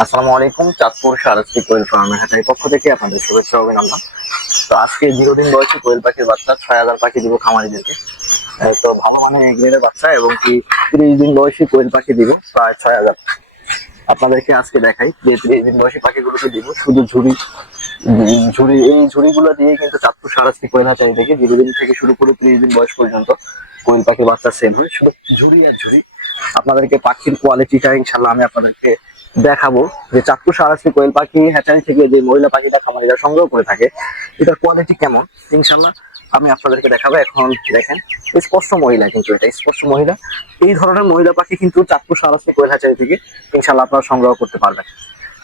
আসসালামু আলাইকুম। চাঁদপুর শারদী কোয়েল ফার্মের হাটের পক্ষ থেকে আপনাদের শুভেচ্ছা অভিনন্দন। তো আজকে 0 দিন বয়সী কোয়েল পাখির বাচ্চা 6,000 পাখি দিব খামারিদেরকে। তো ভালো মানের গ্রেডের বাচ্চা এবং কি 30 দিন বয়সী কোয়েল পাখি দিব প্রায় 6,000। আপনাদেরকে আজকে দেখাই যে 30 দিন বয়সী পাখিগুলোকে দিব শুধু ঝুড়ি। ঝুড়ি এই ঝুড়িগুলো দিয়ে কিন্তু চাঁদপুর শারদী কোয়েল হাটারি থেকে 0 দিন থেকে শুরু করে 30 দিন বয়স পর্যন্ত কোয়েল পাখির বাচ্চা সেল হয়, শুধু ঝুড়ি আর ঝুড়ি। আপনাদেরকে পাখির কোয়ালিটিটা ইনশাল্লাহ আমি আপনাদেরকে দেখাবো যে চাঁদপুর শাহরাস্তি কোয়েল পাখি হ্যাচারি থেকে যে মহিলা পাখিটা খামারিরা সংগ্রহ করে থাকে এটার কোয়ালিটি কেমন ইনশাল্লাহ আমি আপনাদেরকে দেখাবো। এখন দেখেন স্পষ্ট মহিলা, কিন্তু এটা স্পষ্ট মহিলা। এই ধরনের মহিলা পাখি কিন্তু চাঁদপুর শাহরাস্তি কোয়েল হ্যাচারি থেকে ইনশাল্লাহ আপনারা সংগ্রহ করতে পারবেন।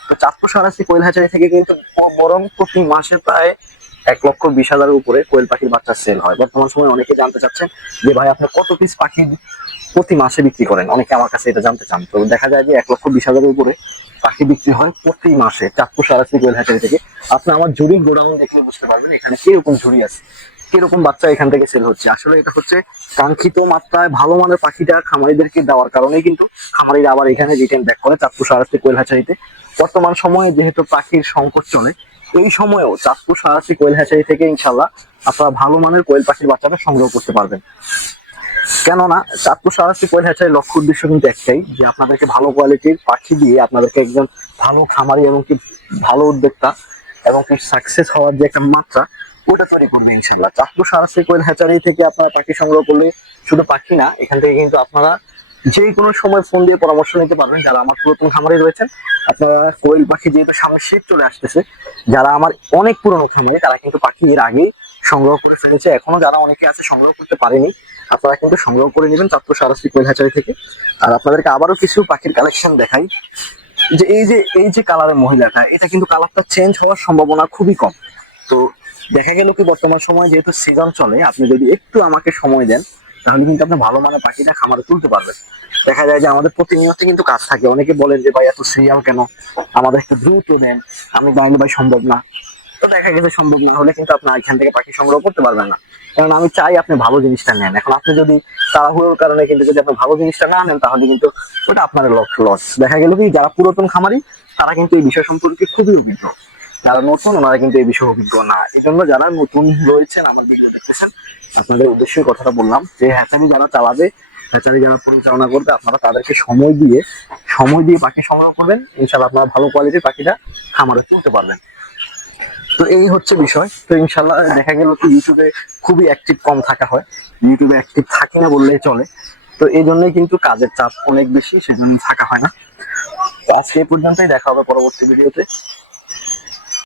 তো চাঁদপুর শাহরাস্তি কোয়েল হ্যাচারি থেকে কিন্তু বরং প্রতি মাসে প্রায় 1,20,000-এর উপরে কোয়েল পাখির বাচ্চা সেল হয়। বর্তমান সময়ে অনেকে জানতে চাচ্ছেন যে ভাই আপনি কত পিস পাখি প্রতি মাসে বিক্রি করেন, অনেকে আমার কাছে এটা জানতে চান। তো দেখা যায় যে 1,20,000-এর উপরে পাখি বিক্রি হয় প্রতি মাসে চাঁদপুর শাহরাস্তি কোয়েল হ্যাচারি থেকে। আপনি আমার ঝুড়ির গোডাউন দেখলে বুঝতে পারবেন এখানে কিরকম ঝুড়ি আছে, কিরকম বাচ্চা এখান থেকে সেল হচ্ছে। আসলে এটা হচ্ছে কাঙ্ক্ষিত মাত্রায় ভালো মানের পাখিটা খামারিদেরকে দেওয়ার কারণেই কিন্তু খামারিরা আবার এখানে রিটেন ব্যাক করে চাঁদপুর শাহরাস্তি কোয়েল হ্যাচারিতে। বর্তমান সময়ে যেহেতু পাখির সংকট চলে, এই সময়েও চাঁদপুর শাহরাস্তি কোয়েল হ্যাচারি থেকে ইনশাল্লাহ আপনারা ভালো মানের কোয়েল পাখির বাচ্চাটা সংগ্রহ করতে পারবেন। কেননা চাঁদপুর শাহরাস্তি কোয়েল হ্যাচারির লক্ষ্য উদ্দেশ্য কিন্তু একটাই, যে আপনাদেরকে ভালো কোয়ালিটির পাখি দিয়ে আপনাদেরকে একজন ভালো খামারি এবং কি ভালো উদ্যোক্তা এবং কি সাকসেস হওয়ার যে একটা মাত্রা ওটা তৈরি করবে ইনশাল্লাহ। চাঁদপুর শাহরাস্তি কোয়েল হ্যাচারি থেকে আপনারা পাখি সংগ্রহ করলে শুধু পাখি না, এখান থেকে কিন্তু আপনারা যে কোনো সময় ফোন দিয়ে পরামর্শ নিতে পারবেন। যারা আমার পুরাতন খামারি রয়েছেন, আপনারা কোয়েল পাখি যেহেতু সামনে শীত চলে আসতেছে, যারা আমার অনেক পুরনো খামারি তারা কিন্তু পাখি এর আগেই সংগ্রহ করে ফেলেছে। এখনো যারা অনেকে আছে সংগ্রহ করতে পারেনি, আপনারা কিন্তু সংগ্রহ করে নেবেন চাঁদপুর শাহরাস্তি কোয়েল হ্যাচারি থেকে। আর আপনাদেরকে আবারও কিছু পাখির কালেকশন দেখাই। যে এই যে কালারের মহিলাটা, এটা কিন্তু কালারটা চেঞ্জ হওয়ার সম্ভাবনা খুবই কম। তো দেখা গেল কি বর্তমান সময় যেহেতু সিজন চলে, আপনি যদি একটু আমাকে সময় দেন তাহলে কিন্তু আপনি ভালো মানের পাখিটা খামারে তুলতে পারবেন। দেখা যায় যে আমাদের প্রতিনিয়ত কিন্তু কাজ থাকে, অনেকে বলেন যে ভাই এত সিরিয়াল কেন, আমাদের একটু দ্রুত নেন। আমি বাইরে ভাই সম্ভব না। তো দেখা গেছে সম্ভব না হলে কিন্তু আপনি এখান থেকে পাখি সংগ্রহ করতে পারবেন না। কারণ আমি চাই আপনি ভালো জিনিসটা নেন। এখন আপনি যদি তাড়াহুড়োর কারণে কিন্তু যদি আপনি ভালো জিনিসটা না নেন তাহলে কিন্তু ওটা আপনার লস। দেখা গেল কি যারা পুরাতন খামারি তারা কিন্তু এই বিষয় সম্পর্কে খুবই অভিজ্ঞ, যারা নতুন ওনারা কিন্তু এই বিষয়ে অভিজ্ঞ না। এই জন্য যারা নতুন রয়েছেন আমার ভিডিও দেখতেছেন, আপনাদের উদ্দেশ্যে কথাটা বললাম যে হ্যাচারি যারা চালাবে, হ্যাচারি যারা পরিচালনা করবে, আপনারা তাদেরকে সময় দিয়ে পাখি সংগ্রহ করবেন। ইনশাল্লাহ আপনারা ভালো কোয়ালিটির পাখিটা খামারে তুলতে পারবেন। তো এই হচ্ছে বিষয়। তো ইনশাল্লাহ দেখা গেল কি ইউটিউবে খুবই অ্যাক্টিভ কম থাকা হয়, ইউটিউবে অ্যাক্টিভ থাকি না বললেই চলে। তো এই জন্যই কিন্তু কাজের চাপ অনেক বেশি, সেজন্য থাকা হয় না। তো আজকে এই পর্যন্তই, দেখা হবে পরবর্তী ভিডিওতে।